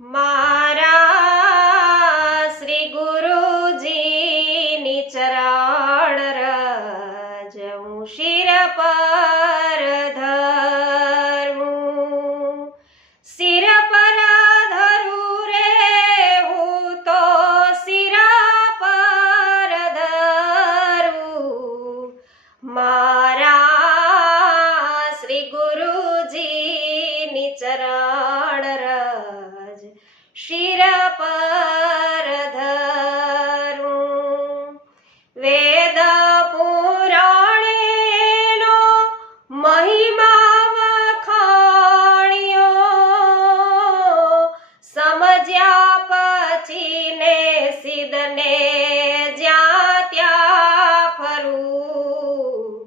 મારા શ્રી ગુરુજીની ચરણ રજ હું શિર પર ધરું, શિર પર ધરું રે હું તો શિર પર ધરું, મારા શ્રી ગુરુજીની ચરણ રજ શિર પર ધરું। વેદ પુરાણેનો મહિમા વખાણ્યો, સમજ્યા પછી ને સિદ્ધને જ્યાં ત્યાં ફરું,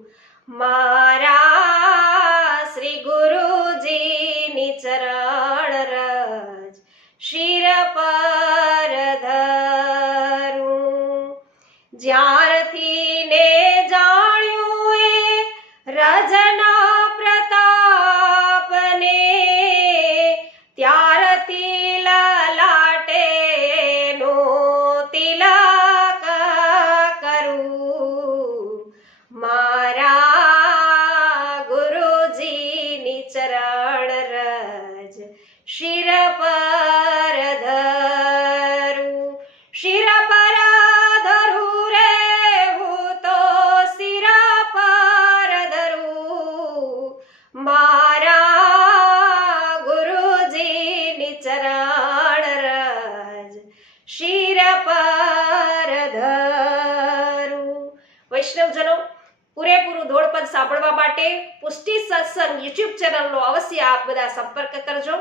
મારા શ્રી ગુરુજીની ચરણ રજ શિર પર ધરું। જ્યારથી ને જાણ્યું એ રજના પ્રતાપને, ત્યારથી લલાટે નો તિલક કરું, મારા ગુરુજીની ચરણ રજ શિર પર ધરું, શિર પર ધરું રે હું તો શિર પર ધરું, મારા ગુરુજીની ચરણ રજ શિર પર ધરું। વૈષ્ણવજનો, પૂરેપૂરું ધોળપદ સાંભળવા માટે પુષ્ટિ સત્સંગ યુટ્યુબ ચેનલનો અવશ્ય આપ બધા સંપર્ક કરજો,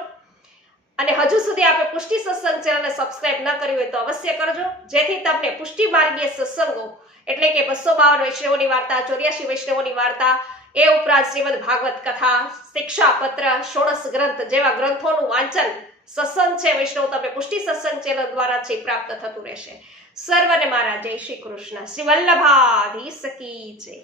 અને હજુ સુધી આપણે પુષ્ટિ સત્સંગ ચેનલને સબસ્ક્રાઇબ ન કરી હોય તો અવશ્ય કરજો, જેથી તમને પુષ્ટિ માર્ગીય સત્સંગો એટલે કે 252 વૈષ્ણવોની વાર્તા, 84 વૈષ્ણવોની વાર્તા, એ ઉપરાંત શ્રીમદ ભાગવત કથા, શિક્ષાપત્ર, 16 ગ્રંથ જેવા ગ્રંથોનું વાંચન સત્સંગ છે વૈષ્ણવ તમને પુષ્ટિ સત્સંગ ચેનલ દ્વારા છે પ્રાપ્ત થતું રહેશે। સર્વને મારા જય શ્રી કૃષ્ણ। શ્રી વલ્લભાધીશ કી જય।